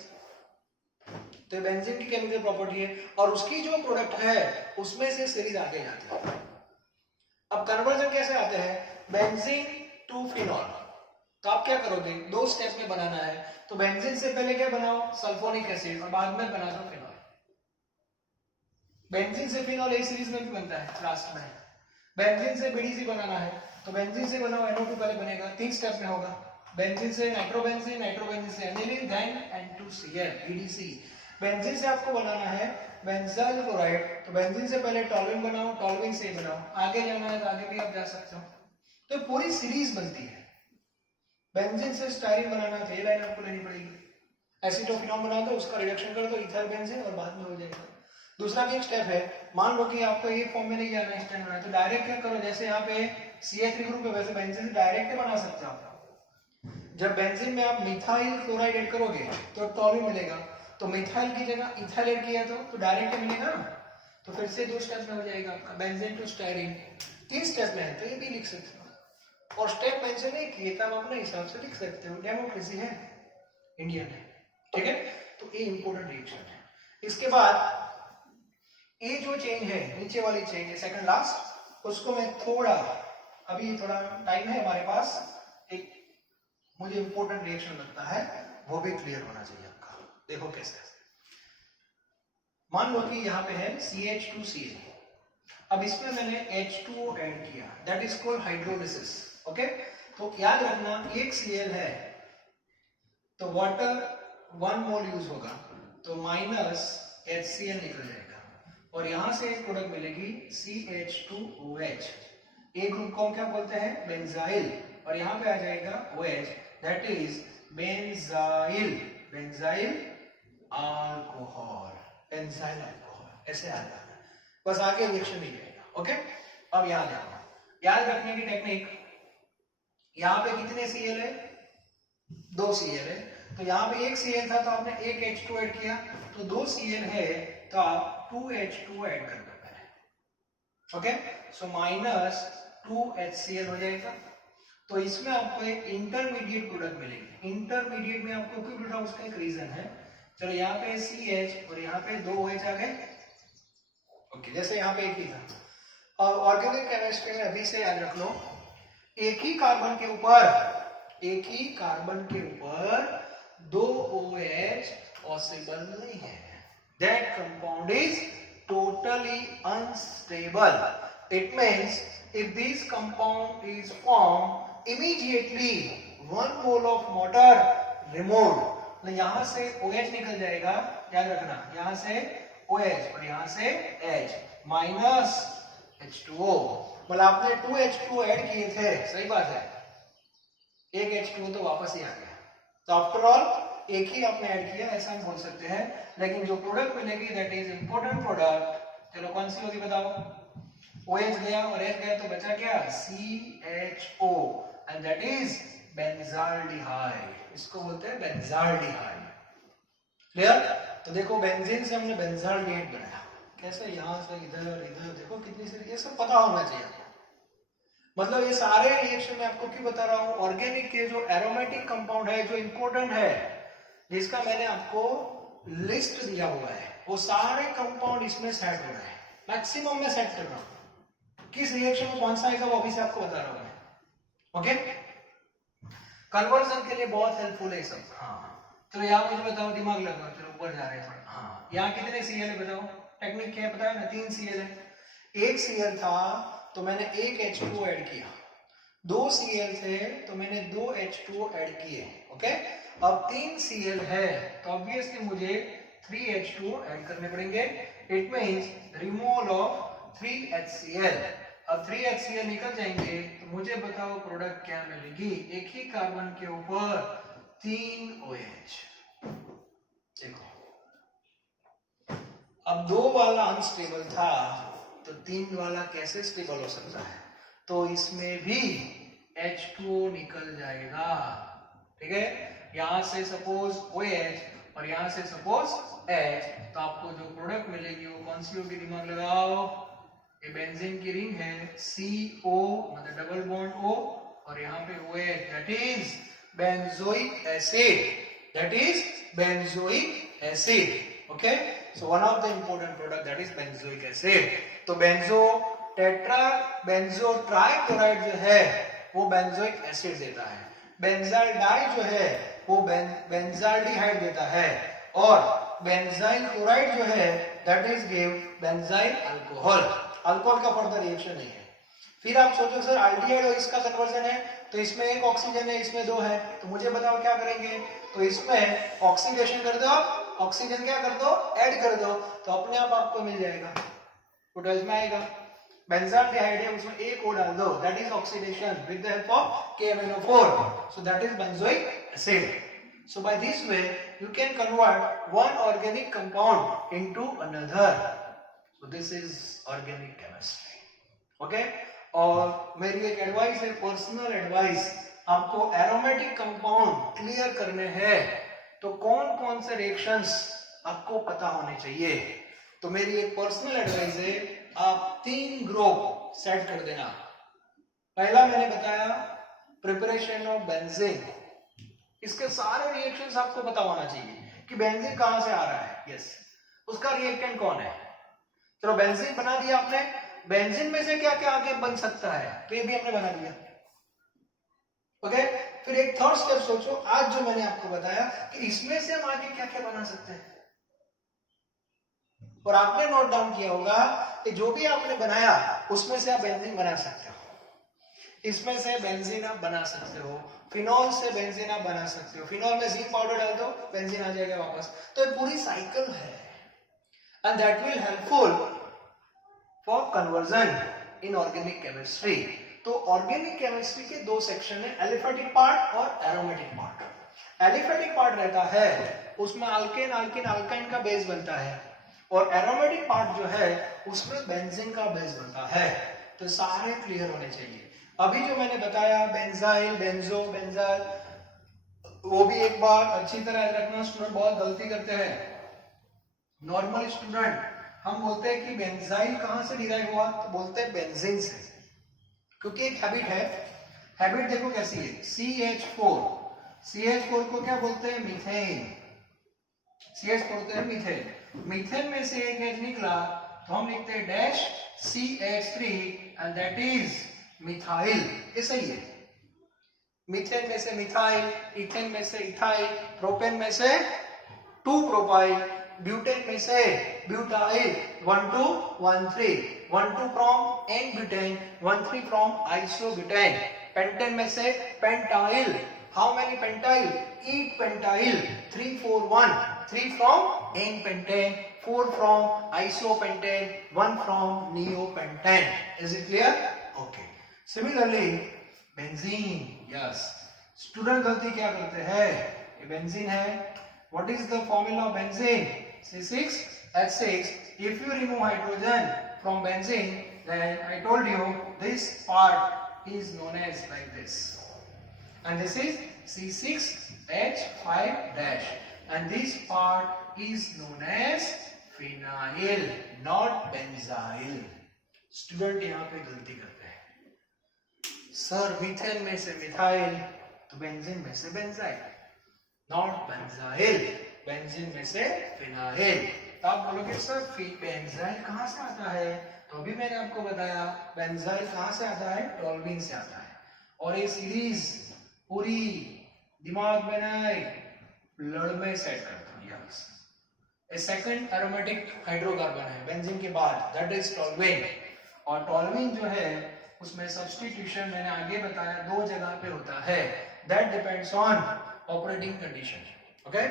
तो बेंजीन की केमिकल प्रॉपर्टी है और उसकी जो प्रोडक्ट है उसमें से सीरीज आगे जाती है। अब कन्वर्जन कैसे आते हैं? Benzene to phenol. तो आप क्या करोगे? 2 स्टेप में बनाना है, तो बेंजीन से पहले क्या बनाओ? सल्फोनिक एसिड, और बाद में बना दो फिनॉल। बेंजीन से फिनॉल एक सीरीज में भी बनता है लास्ट में। बेंजीन से BDC बनाना है, तो बेंजीन से बनाओ NO2 पहले बनेगा, 3 स्टेप में होगा। बेंजीन से नाइट्रोबेंजीन, नाइट्रोबेंजीन से aniline, then N2Cl BDC। Benzene से आपको बनाना है बेंजाइल क्लोराइड, तो बेंजीन से पहले टोल्यूइन बनाओ, टोल्यूइन से बनाओ, आगे जाना है तो आगे भी आप जा सकते हो। तो पूरी सीरीज बनती है। बेंजीन से स्टाइरिन बनाना है तो ये लाइन आपको लेनी पड़ेगी, एसिटोफिनॉल बना दो, उसका रिडक्शन कर दो इथाइल बेंजीन, और बाद में हो जाएगा। दूसरा भी एक स्टेप है, मान लो कि आपको ये फॉर्म में नहीं जाना है, स्टैंड है, तो डायरेक्ट क्या करो, जैसे यहाँ पे CH3 ग्रुप है वैसे बेंजीन से डायरेक्ट बना सकते हो आप। जब बेंजीन में आप मिथाइल क्लोराइड ऐड करोगे तो टोल्यूइन मिलेगा, तो मिथाइल की जगह इथाइल ऐड किया तो डायरेक्ट मिलेगा ना, तो फिर से 2 स्टेप में हो जाएगा आपका बेंजीन टू स्टाइरिन। 3 स्टेप में है तो ये भी लिख सकते हो, और स्टेप मेंशन नहीं किए तब अपने हिसाब से लिख सकते हो, डेमोक्रेसी है, इंडियन है। ठीक है, तो ये इंपॉर्टेंट रिएक्शन है। इसके बाद ये जो चेंज है, नीचे वाली चेंज है सेकंड लास्ट, उसको मैं थोड़ा, अभी थोड़ा टाइम है हमारे पास, एक मुझे इंपॉर्टेंट रिएक्शन लगता है वो भी क्लियर होना चाहिए आपका। देखो कैसे, मान लो कि यहाँ पे है CH2Cl, अब इसमें मैंने H2O ऐड किया, that is called hydrolysis. Okay, तो याद रखना एक Cl है तो वाटर 1 मोल यूज होगा, तो माइनस HCl निकल जाएगा, और यहां से एक प्रोडक्ट मिलेगी CH2OH। एक ग्रुप को हम क्या बोलते हैं? बेंजाइल, और यहाँ पे आ जाएगा OH, that is benzyl, benzyl alcohol, benzyl alcohol, ऐसे आ जाएगा, बस आगे रिएक्शन नहीं जाएगा। ओके, अब यहाँ जाओ, याद रखने की टेक्निक, यहाँ पे कितने Cl है? 2 Cl है, तो यहाँ पे एक Cl था तो आपने एक H2 ऐड किया, तो 2 Cl है तो आप 2H2 ऐड कर दो पहले। ओके, सो माइनस 2HCl हो जाएगा, तो इसमें आपको एक इंटरमीडिएट प्रोडक्ट मिलेगी। इंटरमीडिएट में आपको क्यों मिल रहा है उसका एक रीजन है, चलो यहाँ पे CH और यहाँ पे 2 OH आ गए। ओके, जैसे यहाँ पे एक ही था। और ऑर्गेनिक केमिस्ट्री में अभी से याद रख लो, एक ही कार्बन के ऊपर 2 OH पॉसिबल नहीं है। That compound is totally unstable. It means if this compound is formed, immediately 1 mole of water removed. तो यहाँ से OH निकल जाएगा, याद रखना, यहाँ से OH और यहाँ से H माइनस H2O। मतलब आपने 2 H2O ऐड किए थे, सही बात है, एक H2O तो वापस ही आ गया। तो आफ्टर ऑल एक ही आपने ऐड किया, ऐसा हम बोल सकते हैं। लेकिन जो प्रोडक्ट मिलेगी दैट इज इंपॉर्टेंट प्रोडक्ट। चलो कौन सी होगी बताओ। OH गया और H गया तो बचा क्या, CHO and that is benzaldehyde. इसको बोलते हैं बेंजाल्डिहाइड। क्लियर? तो देखो बेंजीन से हमने बेंजाल्डिहाइड बनाया, कैसे, यहां से इधर और इधर, देखो कितनी सारी, ये सब पता होना चाहिए आपको। मतलब ये सारे रिएक्शन में आपको क्यों बता रहा हूं, ऑर्गेनिक के जो एरोमेटिक कंपाउंड है, जो इंपॉर्टेंट है, जिसका मैंने आपको लिस्ट दिया हुआ है, वो सारे कंपाउंड इसमें सेट हो रहे हैं। मैक्सिमम में सेट कर रहा हूं, किस रिएक्शन में कौन सा आएगा वो अभी से आपको बता रहा हूं मैं। ओके, कन्वर्जन के लिए बहुत हेल्पफुल है सब। हाँ चलो यहाँ मुझे बताओ, दिमाग लगाओ, चलो ऊपर जा रहे हैं थोड़ा। हाँ यहाँ कितने Cl है बताओ, टेक्निक क्या है पता है ना, 3 Cl है। एक Cl था तो मैंने एक H2O ऐड किया, 2 Cl थे तो मैंने 2 H2O ऐड किए। ओके, अब 3 Cl है तो ऑब्वियसली मुझे 3 H2O ऐड करने पड़ेंगे। It means removal of 3 HCl। अब 3 HCl निकल जाएंगे तो मुझे बताओ प्रोडक्ट क्या मिलेगी, एक ही कार्बन के ऊपर 3 OH। देखो अब 2 वाला अनस्टेबल था तो 3 वाला कैसे स्टेबल हो सकता है, तो इसमें भी H2O निकल जाएगा। ठीक है, यहां से सपोज OH और यहां से सपोज H, तो आपको जो प्रोडक्ट मिलेगी वो कौन सी होगी, दिमाग लगाओ। ये बेंजीन की रिंग है, CO मतलब डबल बॉन्ड O और यहाँ पे OH, that is benzoic acid, that is benzoic acid. Okay, so one of the important product that is benzoic acid. तो बेंजो टेट्रा बेंजो ट्राइक्लोराइड जो है वो बेंजोइक एसिड देता है, बेंजाइल डाई जो है वो बेंजाल्डिहाइड देता है, और बेंजाइल क्लोराइड जो है that is give benzyl alcohol. Alcohol का फर्दर रिएक्शन नहीं है। फिर आप सोचो सर एल्डिहाइड और इसका कन्वर्जन है, तो इसमें एक ऑक्सीजन है, इसमें 2 है, तो मुझे बताओ क्या करेंगे, तो इसमें ऑक्सीडेशन कर दो, ऑक्सीजन क्या कर दो, ऐड कर दो, तो अपने आप आपको मिल जाएगा, फुटेज में आएगा। बेंजाल्डिहाइड है, उसमें एक O डाल दो, that is oxidation with the help of KMnO4, so that is benzoic acid. So by this way you can convert one organic compound into another. So this is organic chemistry. Okay? और मेरी एक advice है, personal advice, आपको aromatic compound clear करने हैं तो कौन कौन से रिएक्शंस आपको पता होने चाहिए। तो मेरी एक पर्सनल एडवाइस है, आप 3 ग्रुप सेट कर देना। पहला मैंने बताया प्रिपरेशन ऑफ बेंजीन, इसके सारे रिएक्शंस आपको पता होना चाहिए कि बेंजीन कहां से आ रहा है, यस, उसका रिएक्टेंट कौन है। चलो बेंजीन बना दिया आपने, बेंजीन में से क्या क्या आगे बन सकता है, तो ये भी हमने बना दिया। ओके, फिर एक थर्ड स्टेप सोचो, आज जो मैंने आपको बताया कि इसमें से हम आगे क्या क्या बना सकते हैं, और आपने नोट डाउन किया होगा कि जो भी आपने बनाया उसमें से आप बेंजीन बना सकते हो, इसमें से बेंजीन आप बना सकते हो, फिनॉल से बेंजीन आप बना सकते हो, फिनॉल में जिंक पाउडर डाल दो बेंजीन आ जाएगा वापस। तो ये पूरी साइकिल है and that will helpful for conversion in organic chemistry. तो ऑर्गेनिक केमिस्ट्री के 2 सेक्शन है, एलिफेटिक पार्ट और एरोमेटिक पार्ट। एलिफेटिक पार्ट रहता है उसमें अल्केन अल्किन अल्काइन का बेस बनता है, और एरोमेटिक पार्ट जो है उसमें बेंजीन का बेस बनता है। तो सारे क्लियर होने चाहिए। अभी जो मैंने बताया बेंजाइल, बेंजो, बेंजाइल, वो भी एक बार अच्छी तरह याद रखना, स्टूडेंट बहुत गलती करते हैं। नॉर्मल स्टूडेंट हम बोलते हैं कि बेंजाइल कहां से डिराइव हुआ, तो बोलते हैं बेंजीन से, क्योंकि एक हैबिट है। हैबिट देखो कैसी है, CH4 को क्या बोलते हैं, मीथेन, CH बोलते हैं मीथेन, मीथेन में से एक H निकला तो हम लिखते हैं dash CH3 and that is methyl. ये सही है। मीथेन में से मिथाइल, इथेन में से इथाइल, प्रोपेन में से 2 प्रोपाइल, ब्यूटेन में से butyl 1 2 1 3, 1 2 from n butane, 1 3 from isobutane. Pentane में से pentyl, how many pentyl? 8 pentyl, 3 4 1, 3 from n pentane, 4 from isopentane, 1 from neopentane. Is it clear? Okay. Similarly benzene, yes, student गलती क्या करते हैं? ये बेंजीन है। What is the formula of benzene? C6H6. If you remove hydrogen from benzene, then I told you this part is known as like this, and this is C6H5 dash, and this part is known as phenyl, not benzyl. Student यहाँ पे गलती करते हैं, sir methane में से methyl तो benzene में से बेंजाइल, नॉट बेंजाइल, बेंजीन में से फिनाइल। तो आप बोलोगे सर बेंजाइल कहाँ से आता है? तो अभी मैंने आपको बताया बेंजाइल कहाँ से आता है? टोल्यूइन से आता है। और ये सीरीज पूरी दिमाग में नहीं, ब्लड में सेट करता हूँ। यस, ए सेकंड एरोमेटिक हाइड्रोकार्बन है बेंजीन के बाद, दैट इज टोल्यूइन। और टोल्यूइन जो है उसमें सब्स्टिट्यूशन मैंने आगे बताया 2 जगह पे होता है, that depends on operating condition. Okay,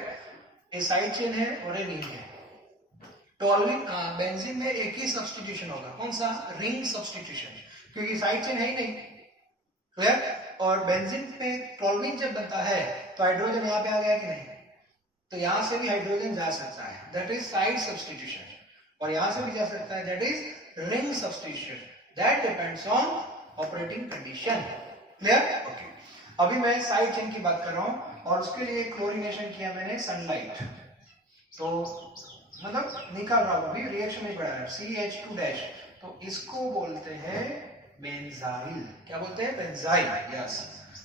ये साइड चेन है और ये रिंग है। टोल्यूइन बेंजीन में एक ही सब्स्टिट्यूशन होगा, कौन सा? रिंग सब्स्टिट्यूशन, क्योंकि साइड चेन है ही नहीं। क्लियर? और बेंजीन में टोल्यूइन जब बनता है तो हाइड्रोजन यहाँ पे आ गया कि नहीं? तो यहां से भी हाइड्रोजन जा सकता है, दैट इज साइड सब्स्टिट्यूशन। और यहां से भी जा सकता है, that is ring substitution. That depends on operating condition. Clear? Okay. अभी मैं साइड चेन की बात कर रहा हूं और उसके लिए क्लोरीनेशन किया मैंने सनलाइट, तो मतलब निकाल रहा हूं, अभी रिएक्शन नहीं बढ़ा है, CH2 डैश, तो इसको बोलते हैं बेंजाइल। क्या बोलते हैं? बेंजाइल। यस।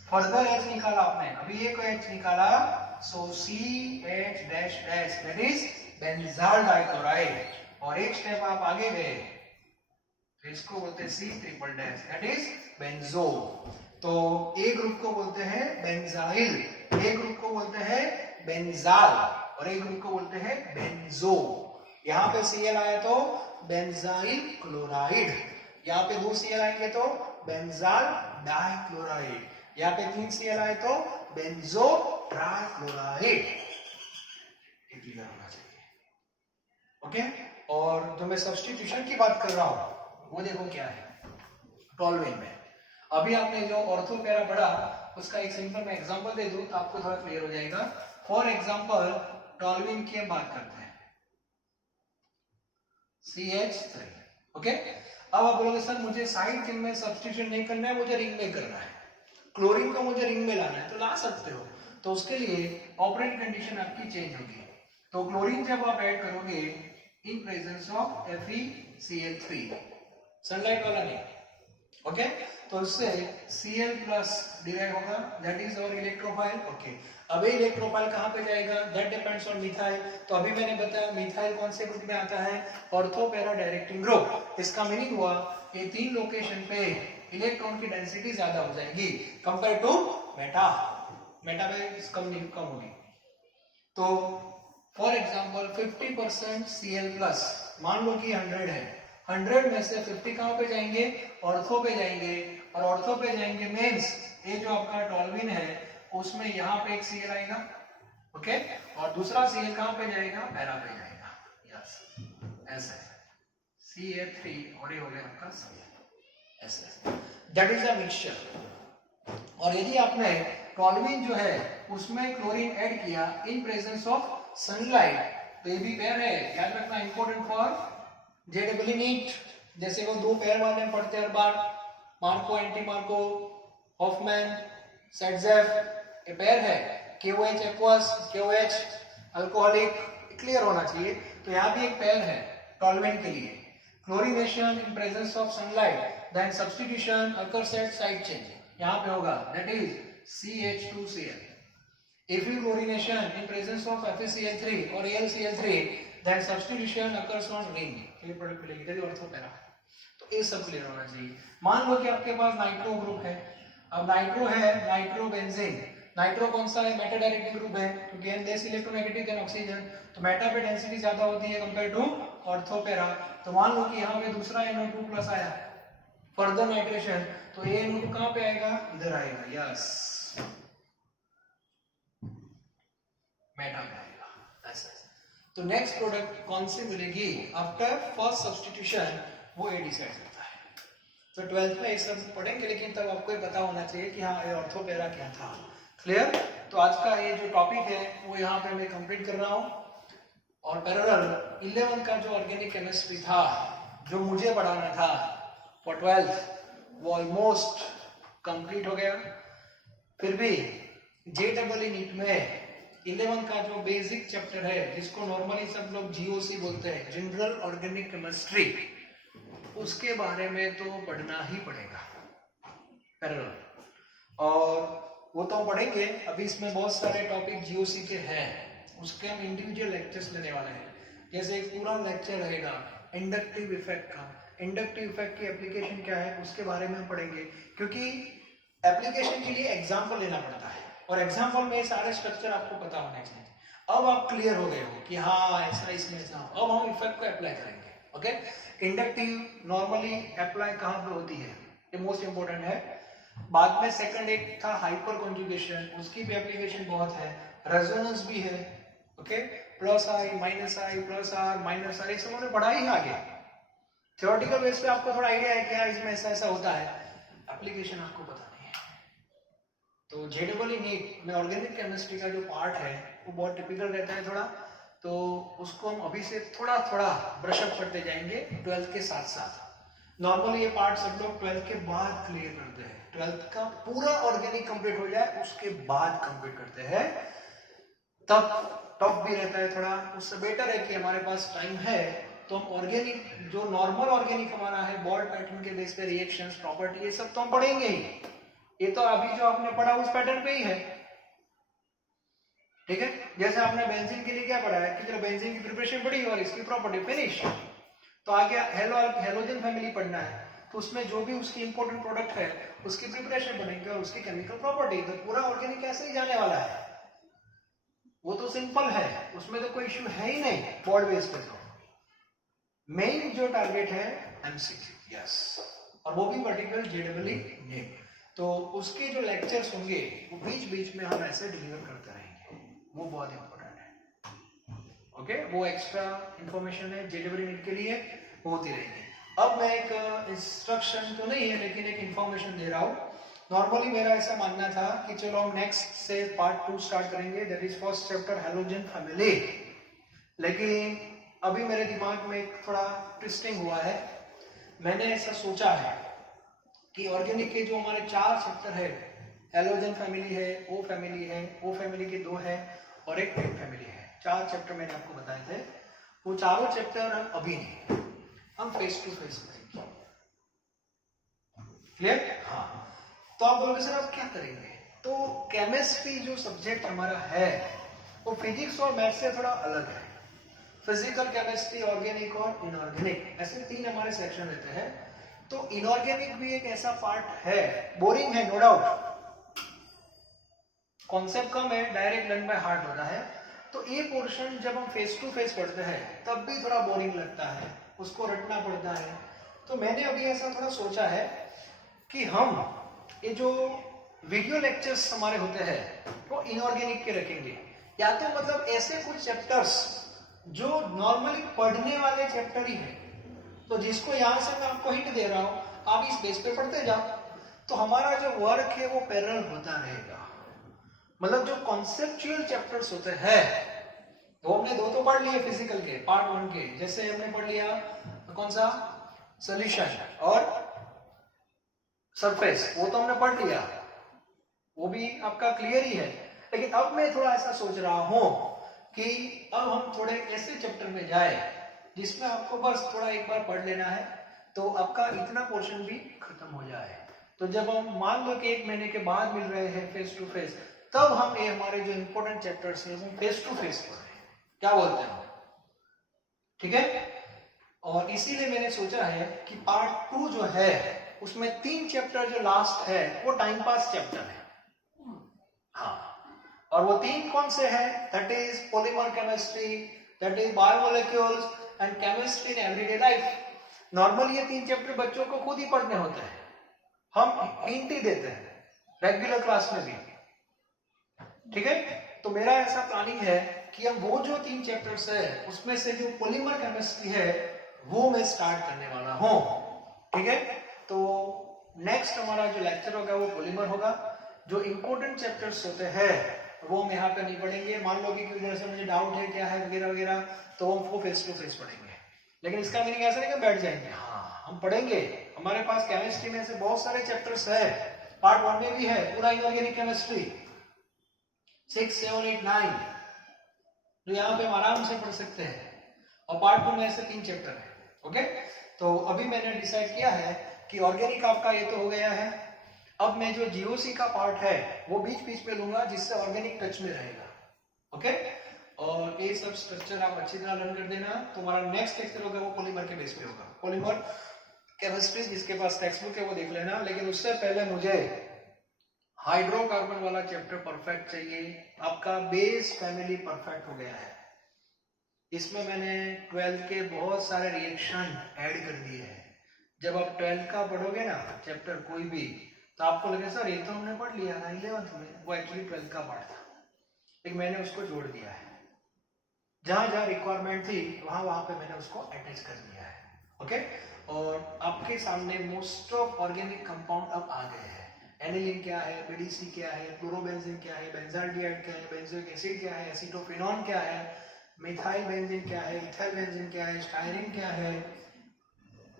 फर्दर H निकाला आपने, अभी एक H निकाला, सो CH dash dash, that is benzal dichloride. और एक स्टेप आप आगे गए, इसको बोलते हैं C triple dash, that is benzo. तो ए ग्रुप को बोलते हैं बेंजाइल, ए ग्रुप को बोलते हैं बेंजाल, और ए ग्रुप को बोलते हैं बेंजो। यहाँ पे Cl आया तो बेंजाइल क्लोराइड, यहाँ पे 2 Cl आएंगे तो बेंजाल डाइक्लोराइड, यहाँ पे 3 Cl आए तो बेंजो ट्राइक्लोराइड। क्लियर होना चाहिए। ओके। और जो मैं सब्स्टिट्यूशन की बात कर रहा हूं वो देखो क्या है टोल्यूइन में। अभी आपने जो ऑर्थो पैरा पढ़ा उसका एक सिंपल मैं एग्जांपल दे दूं तो आपको थोड़ा क्लियर हो जाएगा। फॉर एग्जांपल टोल्यूइन की हम बात करते हैं, CH3। ओके। अब आप बोलोगे सर मुझे साइड चेन में सब्स्टिट्यूशन नहीं करना है, मुझे रिंग में करना है, क्लोरीन को मुझे रिंग में लाना है, तो ला सकते हो। तो उसके लिए ऑपरेटिंग कंडीशन आपकी चेंज होगी। तो क्लोरीन जब आप ऐड करोगे इन प्रेजेंस ऑफ FeCl3, सनलाइट वाला नहीं। ओके। तो इससे Cl प्लस डिराइव होगा, that is our electrophile. Okay. अब ये इलेक्ट्रोफाइल कहां पे जाएगा? That depends on methyl. तो अभी मैंने बताया मिथाइल कौन से ग्रुप में आता है? Ortho para directing group. इसका मीनिंग हुआ ये 3 लोकेशन पे इलेक्ट्रॉन की डेंसिटी ज्यादा हो जाएगी कंपेयर टू मेटा। मेटा पे कम होगी। तो फॉर एग्जांपल 50% Cl प्लस, मान लो कि 100 है, 100 में से 50 कहां पे जाएंगे? ऑर्थो पे जाएंगे, और ऑर्थो पे जाएंगे मींस ये जो आपका टोल्यूइन है उसमें यहाँ पे एक Cl आएगा। ओके। और दूसरा Cl कहां पे जाएगा? पैरा पे जाएगा। यस, ऐसे CH3 और ये हो गया आपका Cl, ऐसे। That is a mixture. और यदि आपने टोल्यूइन जो है उसमें क्लोरीन ऐड किया इन प्रेजेंस ऑफ सनलाइट, तो ये भी पेयर है, याद रखना, इंपॉर्टेंट फॉर JEE नीट। जैसे वो 2 पेयर वाले पढ़ते हर बार, Markovnikov anti Markovnikov, Hofmann, Saytzeff, ये पेयर है। KOH aqueous, KOH alcoholic, clear होना चाहिए। तो यहाँ भी एक पेयर है टोल्यूइन के लिए। Chlorination in presence of sunlight, then substitution occurs at side chain, यहाँ पे होगा, that is CH2Cl। If you chlorination in presence of FeCl3 or AlCl3, then substitution occurs on ring. ये प्रोडक्ट मिलेगी तेरी ऑर्थोपेरा। तो ये सब क्लियर होना चाहिए। मान लो कि आपके पास नाइट्रो ग्रुप है, अब नाइट्रो है नाइट्रोबेंजीन, नाइट्रो कौन सा है, मेटा डायरेक्टिव ग्रुप है क्योंकि N less electronegative than oxygen, तो मेटा पे डेंसिटी ज्यादा होती है कंपेयर टू ऑर्थोपेरा। तो मान लो कि यहाँ पे दूसरा NO2 प्लस आया, फर्दर नाइट्रेशन, तो ये NO2 कहाँ पे आएगा, इधर आएगा, यस मेटा में आएगा ऐसा। तो नेक्स्ट प्रोडक्ट कौन सी मिलेगी आफ्टर फर्स्ट सब्स्टिट्यूशन, वो ए डिसाइड करता है। तो 12th में ये सब पढ़ेंगे, लेकिन तब आपको ये पता होना चाहिए कि हाँ ये ऑर्थोपेरा क्या था। क्लियर? तो आज का ये जो टॉपिक है वो यहाँ पे मैं कंप्लीट कर रहा हूँ, और पैरेलल 11 का जो ऑर्गेनिक केमिस्ट्री था जो मुझे पढ़ाना था फॉर 12th, वो ऑलमोस्ट कंप्लीट हो गया। फिर भी JEE नीट में 11 का जो बेसिक चैप्टर है जिसको नॉर्मली सब लोग GOC बोलते हैं, जनरल ऑर्गेनिक केमिस्ट्री, उसके बारे में तो पढ़ना ही पड़ेगा पैरेलल, और वो तो पढ़ेंगे। अभी इसमें बहुत सारे टॉपिक GOC के हैं, उसके हम इंडिविजुअल लेक्चर्स लेने वाले हैं। जैसे एक पूरा लेक्चर रहेगा इंडक्टिव इफेक्ट का, इंडक्टिव इफेक्ट की एप्लीकेशन क्या है उसके बारे में हम पढ़ेंगे, क्योंकि एप्लीकेशन के लिए एग्जाम्पल लेना पड़ता है और एग्जाम्पल में सारे स्ट्रक्चर आपको पता होने चाहिए। अब आप क्लियर हो गए हो कि हाँ ऐसा इसमें ऐसा, अब हम इफेक्ट को अप्लाई करेंगे। ओके, इंडक्टिव नॉर्मली अप्लाई कहाँ पे होती है, ये मोस्ट इंपोर्टेंट है। बाद में सेकंड एक था हाइपर कॉन्जुगेशन, उसकी भी एप्लीकेशन बहुत है, रेजोनेंस भी है। Okay, plus I minus I plus R minus R, ये सब हमने पढ़ा ही आगे। थ्योरेटिकल बेस पे आपको थोड़ा आइडिया है कि हाँ इसमें ऐसा ऐसा होता है, एप्लीकेशन आपको पता नहीं है। तो JEE नीट में ऑर्गेनिक केमिस्ट्री का जो पार्ट है वो बहुत टिपिकल रहता है थोड़ा, तो उसको हम अभी से थोड़ा थोड़ा ब्रशअप करते जाएंगे 12th के साथ साथ। नॉर्मली ये पार्ट सब लोग 12th के बाद क्लियर करते हैं, 12th का पूरा ऑर्गेनिक कंप्लीट हो जाए उसके बाद कंप्लीट करते हैं, तब टफ भी रहता है थोड़ा। उससे बेटर है कि हमारे पास टाइम है तो हम ऑर्गेनिक जो नॉर्मल ऑर्गेनिक हमारा है बॉल्ड पैटर्न के बेस पे रिएक्शंस प्रॉपर्टी ये सब तो हम पढ़ेंगे ही, ये तो अभी जो आपने पढ़ा उस पैटर्न पे ही है। ठीक है, जैसे आपने बेंजीन के लिए क्या पढ़ा है कि चलो बेंजीन की प्रिपरेशन पढ़ी और इसकी प्रॉपर्टी फिनिश, तो आगे हेलोजन फैमिली पढ़ना है, तो उसमें जो भी उसकी इंपॉर्टेंट प्रोडक्ट है उसकी प्रिपरेशन पढ़ेंगे और उसकी केमिकल प्रॉपर्टी। तो पूरा ऑर्गेनिक ऐसे ही जाने वाला है, वो तो सिंपल है, उसमें तो कोई इश्यू है ही नहीं बोर्ड बेस पे। तो मेन जो टारगेट है MCQ, यस, और वो भी पर्टिकुलर JEE नीट, तो उसके जो लेक्चर्स होंगे वो बीच बीच में हम ऐसे डिलीवर करते रहेंगे, वो बहुत इंपॉर्टेंट है। ओके, वो एक्स्ट्रा इंफॉर्मेशन है JEE नीट के लिए, होती रहेगी। अब मैं एक इंस्ट्रक्शन तो नहीं है लेकिन एक इंफॉर्मेशन दे रहा हूँ। नॉर्मली मेरा ऐसा मानना था कि चलो हम नेक्स्ट से पार्ट 2 स्टार्ट करेंगे, that is first chapter halogen family, लेकिन अभी मेरे दिमाग में एक थोड़ा ट्विस्टिंग हुआ है। मैंने ऐसा सोचा है कि ऑर्गेनिक के जो हमारे 4 चैप्टर है, हैलोजन फैमिली है, ओ फैमिली है, ओ फैमिली के 2 है और एक टेन फैमिली है, 4 चैप्टर मैंने आपको बताए थे, वो चारों चैप्टर हम अभी नहीं, हम फेस टू फेस करेंगे। क्लियर? हाँ, तो आप बोलोगे सर आप क्या करेंगे, तो केमिस्ट्री जो सब्जेक्ट हमारा है वो फिजिक्स और मैथ से थोड़ा अलग है। फिजिकल केमिस्ट्री, ऑर्गेनिक और इनऑर्गेनिक, ऐसे 3 हमारे सेक्शन रहते हैं। तो इनऑर्गेनिक भी एक ऐसा पार्ट है, बोरिंग है नो डाउट, कॉन्सेप्ट कम है, डायरेक्ट लर्न बाय हार्ट होता है। तो ये पोर्शन जब हम फेस टू फेस पढ़ते हैं तब भी थोड़ा बोरिंग लगता है, उसको रटना पड़ता है। तो मैंने अभी ऐसा थोड़ा सोचा है कि हम ये जो वीडियो लेक्चर्स हमारे होते हैं वो इनऑर्गेनिक के रखेंगे, या तो मतलब ऐसे कुछ चैप्टर्स जो नॉर्मली पढ़ने वाले चैप्टर ही है, तो जिसको यहाँ से मैं आपको हिंट दे रहा हूँ, आप इस बेस पे पढ़ते जाओ, तो हमारा जो वर्क है वो पैरेलल होता रहेगा। मतलब जो कॉन्सेप्चुअल चैप्टर्स होते हैं, तो हमने 2 तो पढ़ लिए फिजिकल के पार्ट 1 के, जैसे हमने पढ़ लिया कौन सा, सॉल्यूशन और सरफेस, वो तो हमने पढ़ लिया, वो भी आपका क्लियर ही है। लेकिन अब मैं थोड़ा ऐसा सोच रहा हूं कि अब हम थोड़े ऐसे चैप्टर में जाए जिसमें आपको बस थोड़ा एक बार पढ़ लेना है, तो आपका इतना पोर्शन भी खत्म हो जाए। तो जब हम मान लो कि 1 महीने के बाद मिल रहे हैं फेस टू फेस, तब हम ये हमारे जो इंपॉर्टेंट चैप्टर्स हैं वो फेस टू फेस पढ़ रहे हैं। क्या बोलते हैं? ठीक है। और इसीलिए मैंने सोचा है कि पार्ट 2 जो है उसमें 3 चैप्टर जो लास्ट है वो टाइम पास चैप्टर है। हाँ, और वो 3 कौन से हैं? That is polymer chemistry, that is biomolecules and chemistry in everyday life. Normally ये 3 चैप्टर बच्चों को खुद ही पढ़ने होते हैं, हम हिंट ही देते हैं रेगुलर क्लास में भी। ठीक है, तो मेरा ऐसा प्लानिंग है कि हम वो जो 3 चैप्टर्स है उसमें से जो पॉलीमर केमिस्ट्री है वो मैं स्टार्ट करने वाला हूं। ठीक है, तो नेक्स्ट हमारा जो लेक्चर होगा वो पॉलीमर होगा। जो इंपॉर्टेंट चैप्टर्स होते हैं वो हम यहाँ पे नहीं पढ़ेंगे। मान लो कि किसी से मुझे डाउट है क्या है वगैरह वगैरह, तो हम वो फेस टू फेस पढ़ेंगे। लेकिन इसका मीनिंग ऐसा नहीं कि बैठ जाएंगे, हाँ हम पढ़ेंगे। हमारे पास केमिस्ट्री में से बहुत सारे चैप्टर्स है, पार्ट 1 में भी है पूरा इनऑर्गेनिक केमिस्ट्री 6, 7, 8, 9 जो यहाँ पे हम आराम से पढ़ सकते हैं। और पार्ट 2 में ऐसे 3 चैप्टर है। ओके, तो अभी मैंने डिसाइड किया है कि ऑर्गेनिक आपका ये तो हो गया है। अब मैं जो जीओसी का पार्ट है वो बीच बीच में लूंगा जिससे ऑर्गेनिक टच में रहेगा। ओके, और ये सब स्ट्रक्चर आप अच्छी तरह लर्न कर देना। तो हमारा नेक्स्ट लेक्चर होगा वो पॉलीमर के बेस पे होगा, पॉलीमर केमिस्ट्री। जिसके पास टेक्स्ट बुक है वो देख लेना, लेकिन उससे पहले मुझे हाइड्रोकार्बन वाला चैप्टर परफेक्ट चाहिए। आपका बेस फैमिली परफेक्ट हो गया है, इसमें मैंने 12th के बहुत सारे रिएक्शन ऐड कर दिए हैं। जब आप 12th का पढ़ोगे ना चैप्टर कोई भी, तो आपको लगे सर ये तो हमने पढ़ लिया था 11th में, वो एक्चुअली 12th का पार्ट था, लेकिन मैंने उसको जोड़ दिया है। जहां जहां रिक्वायरमेंट थी वहां वहां पे मैंने उसको अटैच कर दिया है। ओके, और आपके सामने मोस्ट ऑफ ऑर्गेनिक कंपाउंड अब आ गए हैं। एनिलीन क्या है, बीडीसी क्या है, क्लोरोबेंजीन क्या है, बेंजाल्डिहाइड क्या है, बेंजोइक एसिड क्या है, एसीटोफिनॉन क्या है, मिथाइल बेंजीन क्या है, इथाइल बेंजीन क्या है, स्टायरीन क्या है।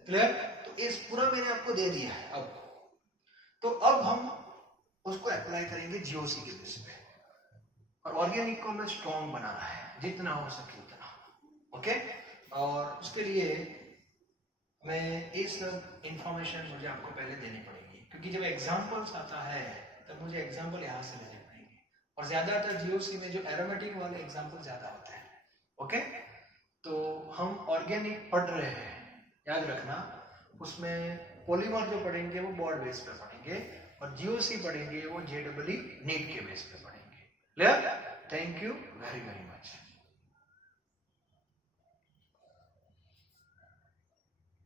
क्लियर? तो इस पूरा मैंने आपको दे दिया है। अब हम उसको अप्लाई करेंगे जीओसी के बेस पे, और ऑर्गेनिक को हमें स्ट्रॉन्ग बनाना है जितना हो सके उतना। ओके, और उसके लिए मैं ये सब इंफॉर्मेशन मुझे आपको पहले देनी पड़ेगी, क्योंकि जब एग्जाम्पल्स आता है तब मुझे एग्जाम्पल यहाँ से लेने पड़ेंगे, और ज्यादातर जीओसी में जो एरोमेटिक वाले एग्जाम्पल ज्यादा होते हैं। ओके, तो हम ऑर्गेनिक पढ़ रहे हैं, याद रखना। उसमें पॉलीमर जो पढ़ेंगे वो बोर्ड बेस पे पढ़ेंगे, और जीओसी पढ़ेंगे वो जेईई नीट के बेस पे पढ़ेंगे। Clear? Thank you very very much.